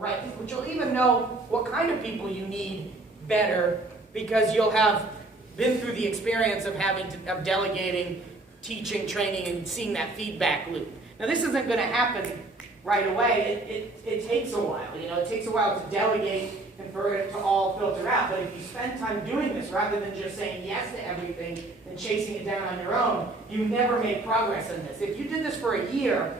right people, but you'll even know what kind of people you need better because you'll have been through the experience of of delegating, teaching, training, and seeing that feedback loop. Now, this isn't going to happen right away. It takes a while. It takes a while to delegate and for it to all filter out. But if you spend time doing this rather than just saying yes to everything and chasing it down on your own, you never make progress in this. If you did this for a year,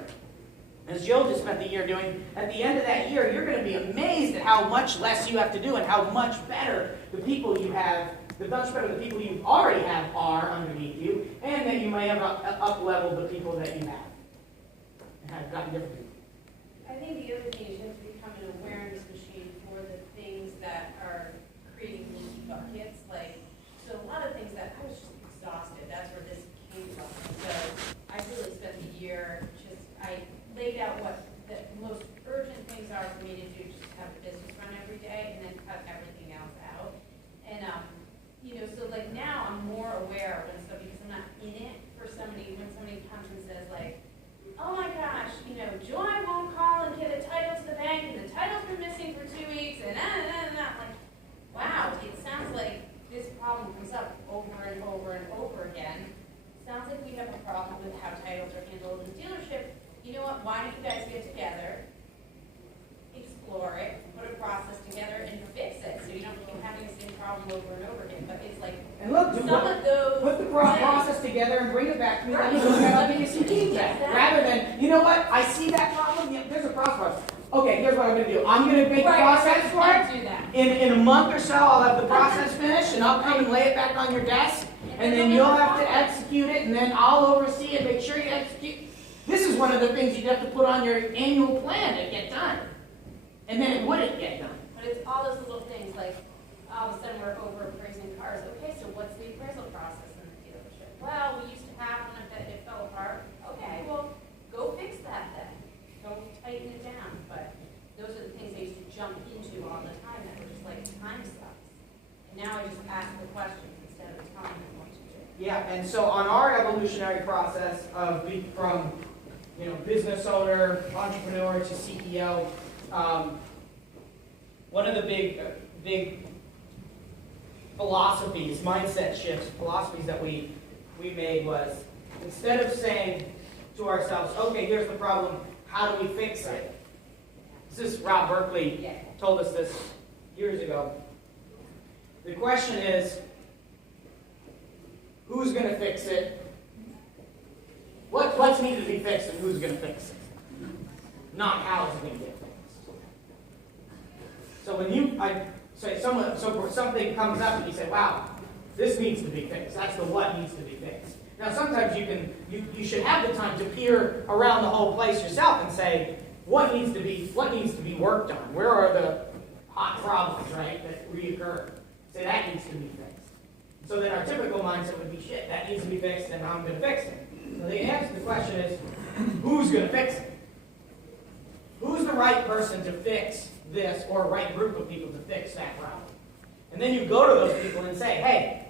as Jill just spent the year doing, at the end of that year, you're going to be amazed at how much less you have to do and how much better the people you have, the much better the people you already have are underneath you, and that you may have up-leveled the people that you have and have gotten different people. I think the other thing is you have to become an awareness machine for the things that are creating leaky buckets. So a lot of things that I was just exhausted. That's where this came from. So I really spent the year I laid out what the most urgent things are for me to do, just to have a business run every day, and then cut everything else out. And so now I'm more aware when stuff, because I'm not in it for somebody. When somebody comes and says oh my gosh, Joy won't call and get a title to the bank, and the title's been missing for 2 weeks, and I'm like, wow, it sounds like this problem comes up over and over and over again. Sounds like we have a problem with how titles are handled in the dealership. You know what? Why don't you guys get together, explore it, put a process together, and fix it so you don't keep having the same problem over and over again? But it's and look, some of those put the process together and bring it back to me. Let me look at it and see feedback. Rather than, you know what? I see that problem. Yeah, there's a process. Okay, here's what I'm going to do. I'm going to make a process for it. Do that. In a month or so, I'll have the process finished, and I'll come and lay it back on your desk, and then you'll have to execute it, and then I'll oversee it, make sure you execute. This is one of the things you'd have to put on your annual plan to get done. And then it wouldn't get done. But it's all those little things all of a sudden we're over appraising cars. Okay, so what's the appraisal process in the dealership? Well, we used to have one that it fell apart. Okay, well, go fix that then. Go tighten it down. But those are the things I used to jump into all the time that were just time sucks. And now I just ask the questions instead of telling them what to do. Yeah, and so on our evolutionary process of from business owner, entrepreneur to CEO, one of the big philosophies, mindset shifts, philosophies that we made was, instead of saying to ourselves, okay, here's the problem, how do we fix it? This is Rob Berkeley told us this years ago. The question is, who's going to fix it? What's needed to be fixed and who's going to fix it? Not how it's going to get fixed. So when something comes up and you say, wow, this needs to be fixed. That's the what needs to be fixed. Now sometimes you should have the time to peer around the whole place yourself and say, what needs to be worked on? Where are the hot problems, right, that reoccur? Say that needs to be fixed. So then our typical mindset would be, shit, that needs to be fixed, and I'm going to fix it. So the answer to the question is, who's going to fix it? Who's the right person to fix this, or a right group of people to fix that problem? And then you go to those people and say, hey,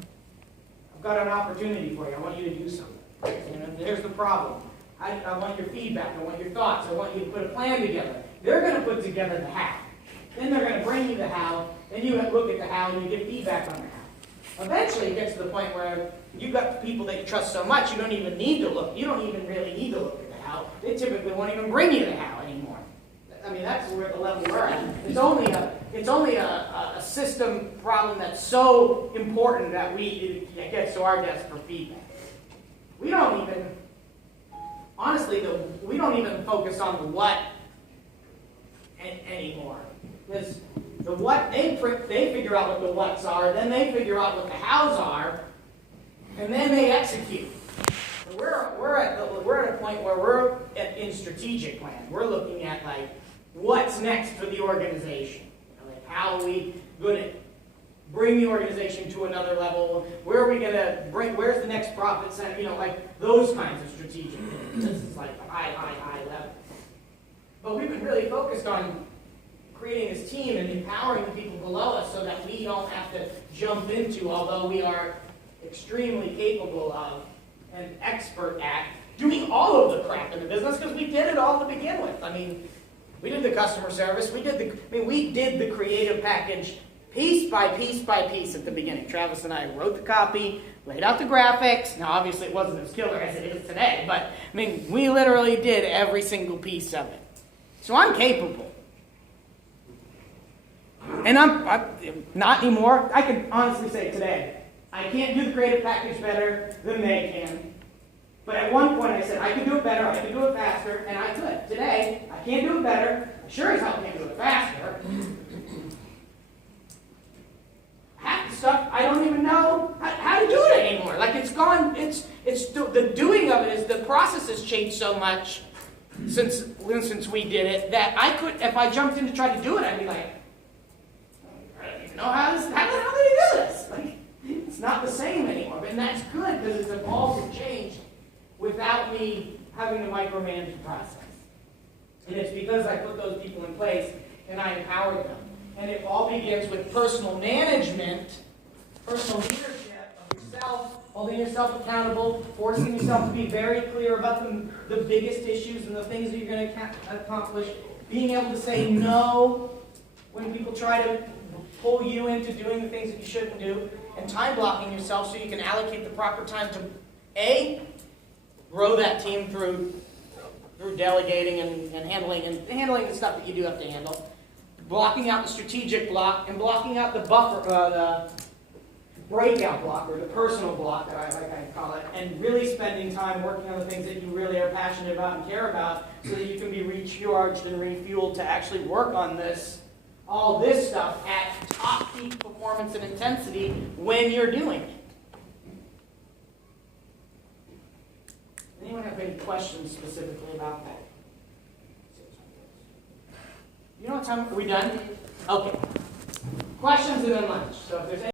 I've got an opportunity for you. I want you to do something. There's the problem. I want your feedback. I want your thoughts. I want you to put a plan together. They're going to put together the how. Then they're going to bring you the how. Then you look at the how and you get feedback on the how. Eventually it gets to the point where you've got people that you trust so much you don't even need to look. You don't even really need to look at the how. They typically won't even bring you the how anymore. I mean, that's where the level we're at. It's only a system problem that's so important that it gets to our desk for feedback. We don't even, honestly, we don't even focus on the what anymore. Because the what, they figure out what the whats are, then they figure out what the hows are, and then they execute. We're at a point where we're in strategic plan. We're looking at what's next for the organization. How are we going to bring the organization to another level? Where are we going to where's the next profit center? Those kinds of strategic things. This is high level. But we've been really focused on creating this team and empowering the people below us so that we don't have to jump into, although we are extremely capable of and expert at doing all of the crap in the business because we did it all to begin with. I mean, We did the customer service. We did the creative package piece by piece by piece at the beginning. Travis and I wrote the copy, laid out the graphics. Now, obviously, it wasn't as killer as it is today, but we literally did every single piece of it. So I'm capable. And I'm not anymore. I can honestly say today, I can't do the creative package better than they can. But at one point I said, I can do it better, I can do it faster, and I could. Today, I can't do it better. I sure as hell can't do it faster. Half the stuff, I don't even know how to do it anymore. Like, it's gone, the doing of it is, the process has changed so much since we did it, that I could, if I jumped in to try to do it, I'd be like, I don't even know how do they do this? Like, it's not the same anymore. And that's good, because it's evolved and changed without me having to micromanage the process. And it's because I put those people in place and I empowered them. And it all begins with personal management, personal leadership of yourself, holding yourself accountable, forcing yourself to be very clear about the biggest issues and the things that you're going to accomplish, being able to say no when people try to pull you into doing the things that you shouldn't do, and time blocking yourself so you can allocate the proper time to A, grow that team through delegating and handling the stuff that you do have to handle, blocking out the strategic block, and blocking out the buffer, the breakout block, or the personal block, that I call it, and really spending time working on the things that you really are passionate about and care about, so that you can be recharged and refueled to actually work on all this stuff at top peak performance and intensity when you're doing it. Anyone have any questions specifically about that? You know what time, are we done? Okay. Questions and then lunch. So if there's any